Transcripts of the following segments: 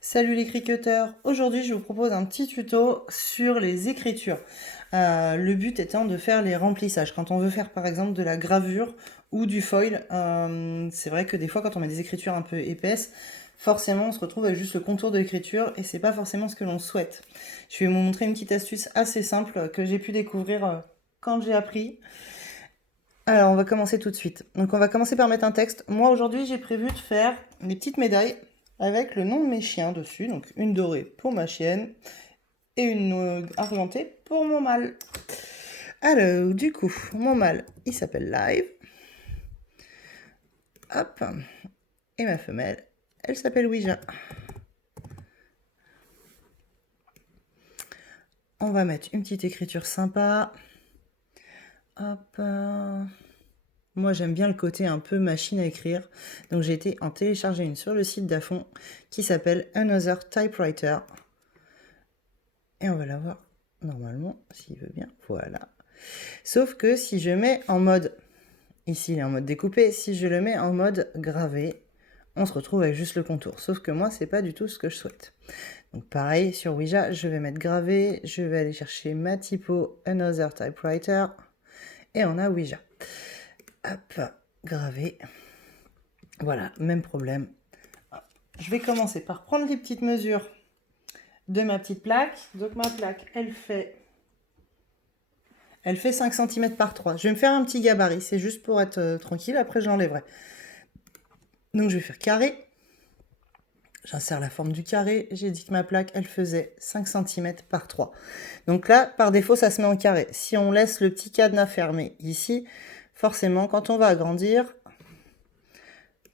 Salut les cricketeurs, aujourd'hui je vous propose un petit tuto sur les écritures. Le but étant de faire les remplissages. Quand on veut faire par exemple de la gravure ou du foil, c'est vrai que des fois quand on met des écritures un peu épaisses, forcément on se retrouve avec juste le contour de l'écriture et c'est pas forcément ce que l'on souhaite. Je vais vous montrer une petite astuce assez simple que j'ai pu découvrir quand j'ai appris. Alors on va commencer tout de suite. Donc on va commencer par mettre un texte. Moi aujourd'hui j'ai prévu de faire des petites médailles avec le nom de mes chiens dessus. Donc une dorée pour ma chienne et une argentée pour mon mâle. Alors du coup, mon mâle il s'appelle Live. Hop. Et ma femelle, elle s'appelle Ouija. On va mettre une petite écriture sympa. Hop. Moi, j'aime bien le côté un peu machine à écrire. Donc, j'ai été en télécharger une sur le site d'Afon qui s'appelle Another Typewriter. Et on va la voir normalement, s'il veut bien. Voilà. Sauf que si je mets en mode, ici il est en mode découpé, si je le mets en mode gravé, on se retrouve avec juste le contour. Sauf que moi, c'est pas du tout ce que je souhaite. Donc pareil, sur Ouija, je vais mettre gravé, je vais aller chercher ma typo Another Typewriter, et on a Ouija. Hop, gravé. Voilà, même problème. Je vais commencer par prendre les petites mesures de ma petite plaque. Donc ma plaque, elle fait 5 cm par 3. Je vais me faire un petit gabarit, c'est juste pour être tranquille, après j'enlèverai. Donc je vais faire carré. J'insère la forme du carré. J'ai dit que ma plaque, elle faisait 5 cm par 3. Donc là, par défaut, ça se met en carré. Si on laisse le petit cadenas fermé ici, forcément, quand on va agrandir,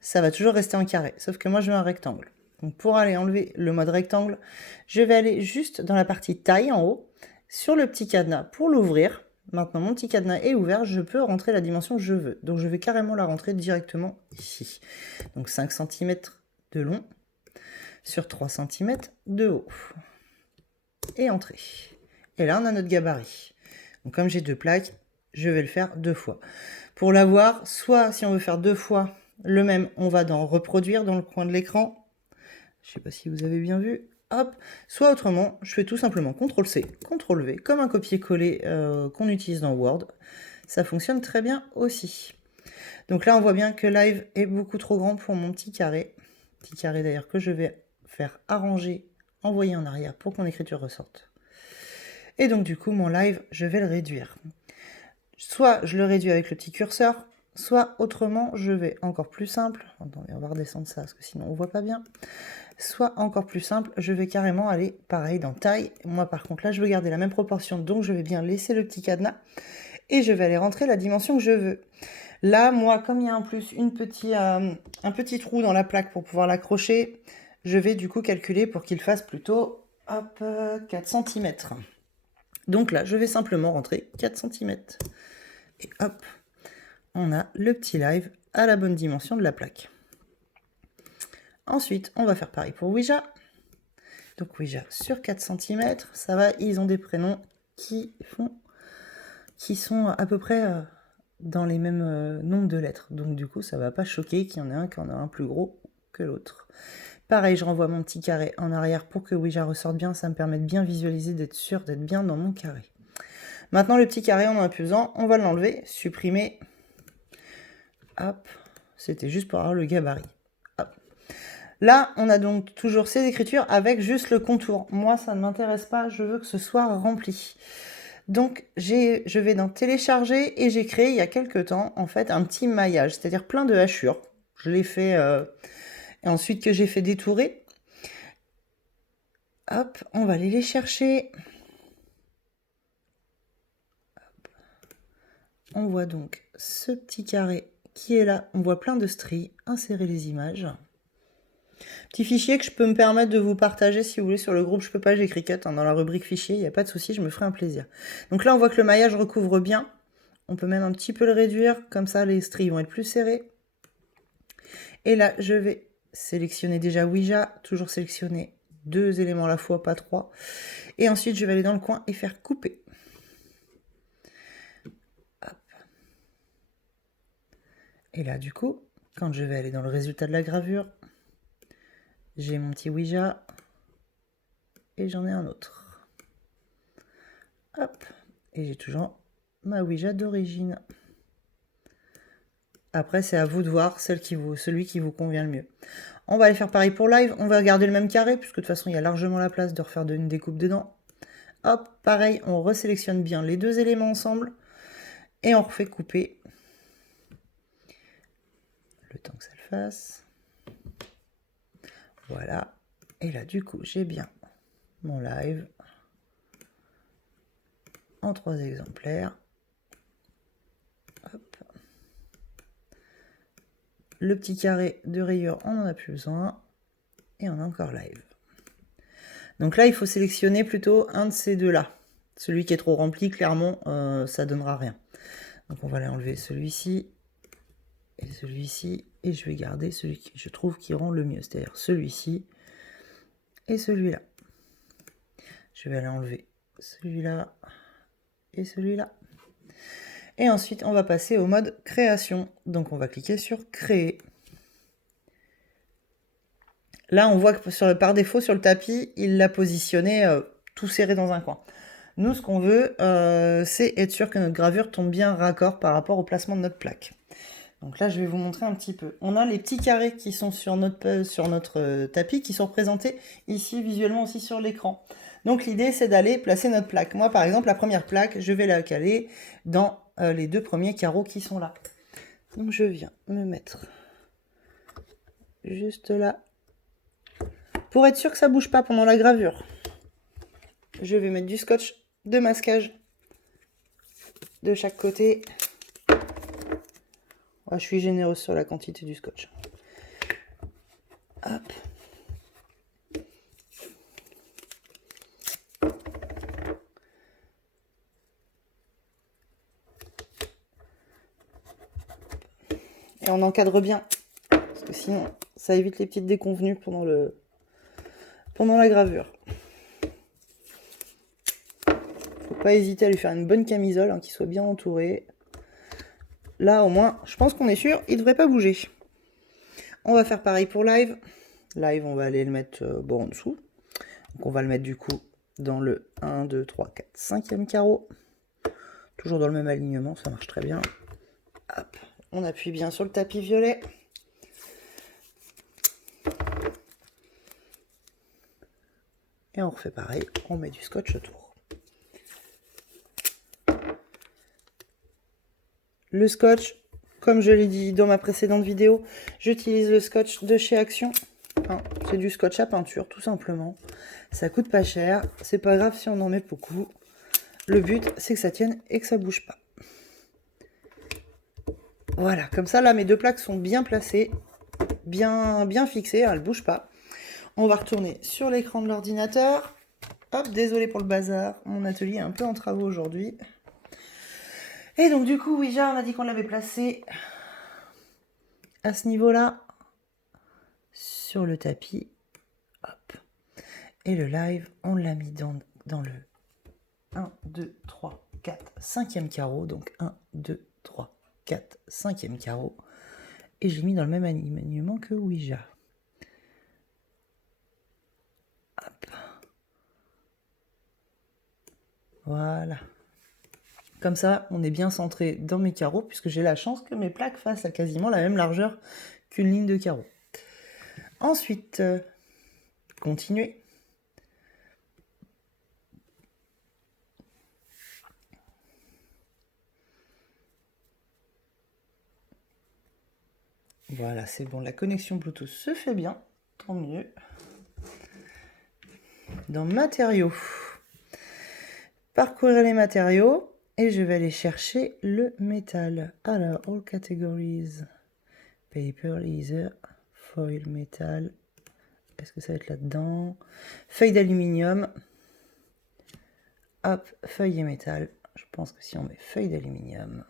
ça va toujours rester en carré. Sauf que moi, je veux un rectangle. Donc pour aller enlever le mode rectangle, je vais aller juste dans la partie taille en haut, sur le petit cadenas pour l'ouvrir. Maintenant, mon petit cadenas est ouvert, je peux rentrer la dimension que je veux. Donc je vais carrément la rentrer directement ici. Donc 5 cm de long sur 3 cm de haut. Et entrer. Et là, on a notre gabarit. Donc comme j'ai deux plaques, je vais le faire deux fois. Pour l'avoir, soit si on veut faire deux fois le même, on va dans reproduire dans le coin de l'écran. Je ne sais pas si vous avez bien vu. Hop. Soit autrement, je fais tout simplement CTRL-C, CTRL-V, comme un copier-coller qu'on utilise dans Word. Ça fonctionne très bien aussi. Donc là, on voit bien que Live est beaucoup trop grand pour mon petit carré. Petit carré d'ailleurs que je vais faire arranger, envoyer en arrière pour que mon écriture ressorte. Et donc du coup, mon Live, je vais le réduire. Soit je le réduis avec le petit curseur, soit autrement, je vais encore plus simple. Attendez, on va redescendre ça parce que sinon on voit pas bien. Soit encore plus simple, je vais carrément aller pareil dans taille. Moi par contre là, je veux garder la même proportion, donc je vais bien laisser le petit cadenas et je vais aller rentrer la dimension que je veux. Là, moi, comme il y a en plus un petit trou dans la plaque pour pouvoir l'accrocher, je vais du coup calculer pour qu'il fasse plutôt hop, 4 cm. Donc là, je vais simplement rentrer 4 cm. Et hop, on a le petit Live à la bonne dimension de la plaque. Ensuite, on va faire pareil pour Ouija. Donc Ouija sur 4 cm, ça va, ils ont des prénoms qui sont à peu près dans les mêmes nombres de lettres. Donc du coup, ça va pas choquer qu'il y en ait un qui en a un plus gros que l'autre. Pareil, je renvoie mon petit carré en arrière pour que Ouija ressorte bien. Ça me permet de bien visualiser, d'être sûr d'être bien dans mon carré. Maintenant, le petit carré, on en a plus besoin. On va l'enlever, supprimer. Hop, c'était juste pour avoir le gabarit. Hop. Là, on a donc toujours ces écritures avec juste le contour. Moi, ça ne m'intéresse pas, je veux que ce soit rempli. Donc, je vais dans télécharger et j'ai créé il y a quelques temps, en fait, un petit maillage, c'est-à-dire plein de hachures. Je l'ai fait, et ensuite que j'ai fait détourer. Hop, on va aller les chercher. Hop. On voit donc ce petit carré qui est là. On voit plein de stries. Insérer les images. Petit fichier que je peux me permettre de vous partager si vous voulez sur le groupe Je peux pas, j'ai Cricut, hein, dans la rubrique fichier, il n'y a pas de souci, je me ferai un plaisir. Donc là, on voit que le maillage recouvre bien. On peut même un petit peu le réduire, comme ça les stries vont être plus serrées. Et là, je vais sélectionner déjà Ouija, toujours sélectionner 2 éléments à la fois, pas 3. Et ensuite, je vais aller dans le coin et faire couper. Hop. Et là, du coup, quand je vais aller dans le résultat de la gravure, J'ai mon petit Ouija. Et j'en ai un autre. Hop. Et j'ai toujours ma Ouija d'origine. Après, c'est à vous de voir celui qui vous convient le mieux. On va aller faire pareil pour live. On va garder le même carré, puisque de toute façon, il y a largement la place de refaire une découpe dedans. Hop, pareil, on resélectionne bien les deux éléments ensemble. Et on refait couper. Le temps que ça le fasse. Voilà. Et là, du coup, j'ai bien mon live en 3 exemplaires. Hop. Le petit carré de rayures, on n'en a plus besoin. Et on a encore live. Donc là, il faut sélectionner plutôt un de ces deux-là. Celui qui est trop rempli, clairement, ça donnera rien. Donc on va aller enlever celui-ci et celui-ci. Et je vais garder celui que je trouve qui rend le mieux. C'est-à-dire celui-ci et celui-là. Je vais aller enlever celui-là et celui-là. Et ensuite, on va passer au mode création. Donc on va cliquer sur créer. Là, on voit que par défaut, sur le tapis, il l'a positionné tout serré dans un coin. Nous, ce qu'on veut, c'est être sûr que notre gravure tombe bien raccord par rapport au placement de notre plaque. Donc là, je vais vous montrer un petit peu. On a les petits carrés qui sont sur notre tapis, qui sont représentés ici visuellement aussi sur l'écran. Donc l'idée, c'est d'aller placer notre plaque. Moi, par exemple, la première plaque, je vais la caler dans les 2 premiers carreaux qui sont là. Donc je viens me mettre juste là. Pour être sûr que ça ne bouge pas pendant la gravure, je vais mettre du scotch de masquage de chaque côté. Ouais, je suis généreuse sur la quantité du scotch. Hop. Et on encadre bien, parce que sinon, ça évite les petites déconvenues pendant la gravure. Faut pas hésiter à lui faire une bonne camisole, hein, qui soit bien entourée. Là, au moins, je pense qu'on est sûr, il ne devrait pas bouger. On va faire pareil pour live. Live, on va aller le mettre en dessous. Donc on va le mettre du coup dans le 1, 2, 3, 4, 5e carreau. Toujours dans le même alignement, ça marche très bien. Hop, on appuie bien sur le tapis violet. Et on refait pareil, on met du scotch autour. Le scotch, comme je l'ai dit dans ma précédente vidéo, j'utilise le scotch de chez Action. Hein, c'est du scotch à peinture, tout simplement. Ça coûte pas cher, c'est pas grave si on en met beaucoup. Le but, c'est que ça tienne et que ça bouge pas. Voilà, comme ça, là, mes 2 plaques sont bien placées, bien fixées, elles ne bougent pas. On va retourner sur l'écran de l'ordinateur. Hop, désolé pour le bazar, mon atelier est un peu en travaux aujourd'hui. Et donc du coup, Ouija, on a dit qu'on l'avait placé à ce niveau-là, sur le tapis. Hop. Et le live, on l'a mis dans le 1, 2, 3, 4, 5e carreau. Donc 1, 2, 3, 4, 5e carreau. Et je l'ai mis dans le même alignement que Ouija. Hop. Voilà. Comme ça, on est bien centré dans mes carreaux, puisque j'ai la chance que mes plaques fassent à quasiment la même largeur qu'une ligne de carreaux. Ensuite, continuer. Voilà, c'est bon, la connexion Bluetooth se fait bien, tant mieux. Dans matériaux, parcourir les matériaux, et je vais aller chercher le métal. Alors, all categories, paper, leather, foil, métal. Est-ce que ça va être là-dedans? Feuille d'aluminium. Hop, feuille et métal. Je pense que si on met feuille d'aluminium...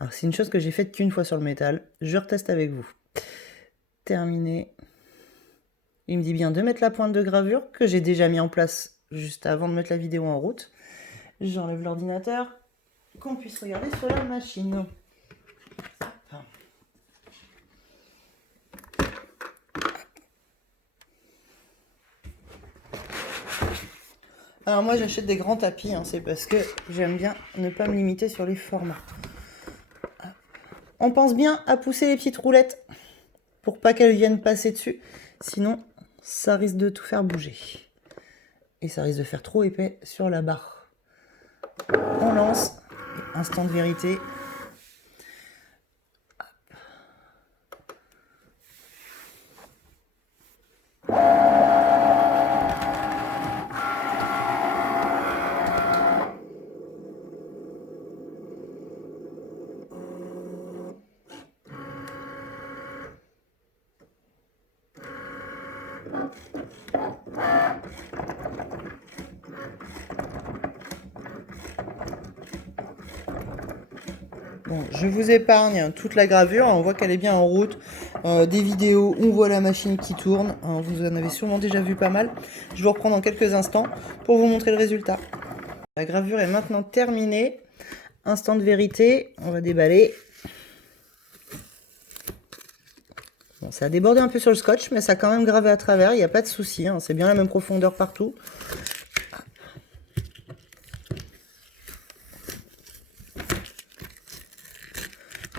Alors, c'est une chose que j'ai faite qu'une fois sur le métal. Je reteste avec vous. Terminé. Il me dit bien de mettre la pointe de gravure que j'ai déjà mis en place juste avant de mettre la vidéo en route. J'enlève l'ordinateur, qu'on puisse regarder sur la machine. Alors moi j'achète des grands tapis, hein, c'est parce que j'aime bien ne pas me limiter sur les formats. On pense bien à pousser les petites roulettes pour pas qu'elles viennent passer dessus, sinon ça risque de tout faire bouger. Et ça risque de faire trop épais sur la barre. On lance, instant de vérité. Bon, je vous épargne toute la gravure, on voit qu'elle est bien en route. Des vidéos, on voit la machine qui tourne, vous en avez sûrement déjà vu pas mal. Je vous reprends dans quelques instants pour vous montrer le résultat. La gravure est maintenant terminée. Instant de vérité, on va déballer. Bon, ça a débordé un peu sur le scotch, mais ça a quand même gravé à travers, il n'y a pas de souci, hein, c'est bien la même profondeur partout.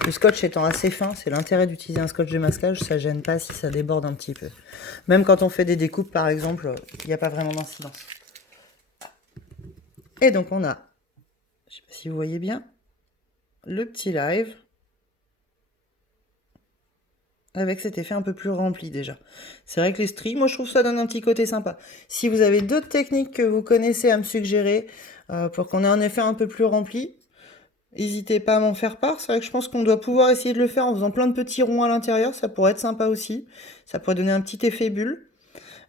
Le scotch étant assez fin, c'est l'intérêt d'utiliser un scotch de masquage, ça gêne pas si ça déborde un petit peu. Même quand on fait des découpes par exemple, il n'y a pas vraiment d'incidence. Et donc on a, je sais pas si vous voyez bien, le petit live avec cet effet un peu plus rempli déjà. C'est vrai que les stries, moi je trouve ça donne un petit côté sympa. Si vous avez d'autres techniques que vous connaissez à me suggérer pour qu'on ait un effet un peu plus rempli, n'hésitez pas à m'en faire part. C'est vrai que je pense qu'on doit pouvoir essayer de le faire en faisant plein de petits ronds à l'intérieur. Ça pourrait être sympa aussi. Ça pourrait donner un petit effet bulle.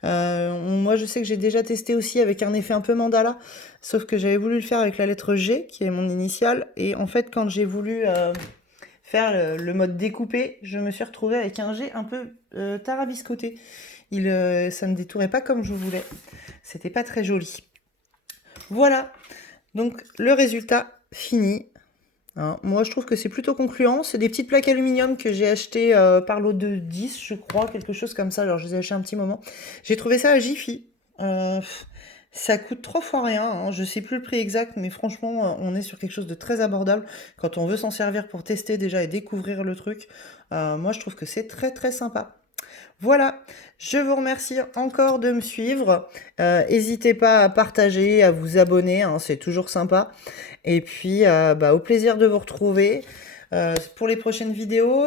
Moi, je sais que j'ai déjà testé aussi avec un effet un peu mandala. Sauf que j'avais voulu le faire avec la lettre G, qui est mon initiale. Et en fait, quand j'ai voulu faire le mode découpé, je me suis retrouvée avec un G un peu tarabiscoté. Ça ne détourait pas comme je voulais. C'était pas très joli. Voilà. Donc, le résultat fini. Hein, moi, je trouve que c'est plutôt concluant. C'est des petites plaques aluminium que j'ai achetées par lot de 10, je crois, quelque chose comme ça. Alors, je les ai achetées un petit moment. J'ai trouvé ça à Jiffy. Ça coûte 3 fois rien. Hein. Je sais plus le prix exact, mais franchement, on est sur quelque chose de très abordable. Quand on veut s'en servir pour tester déjà et découvrir le truc, moi, je trouve que c'est très, très sympa. Voilà, je vous remercie encore de me suivre. N'hésitez pas à partager, à vous abonner, hein, c'est toujours sympa. Et puis, au plaisir de vous retrouver pour les prochaines vidéos.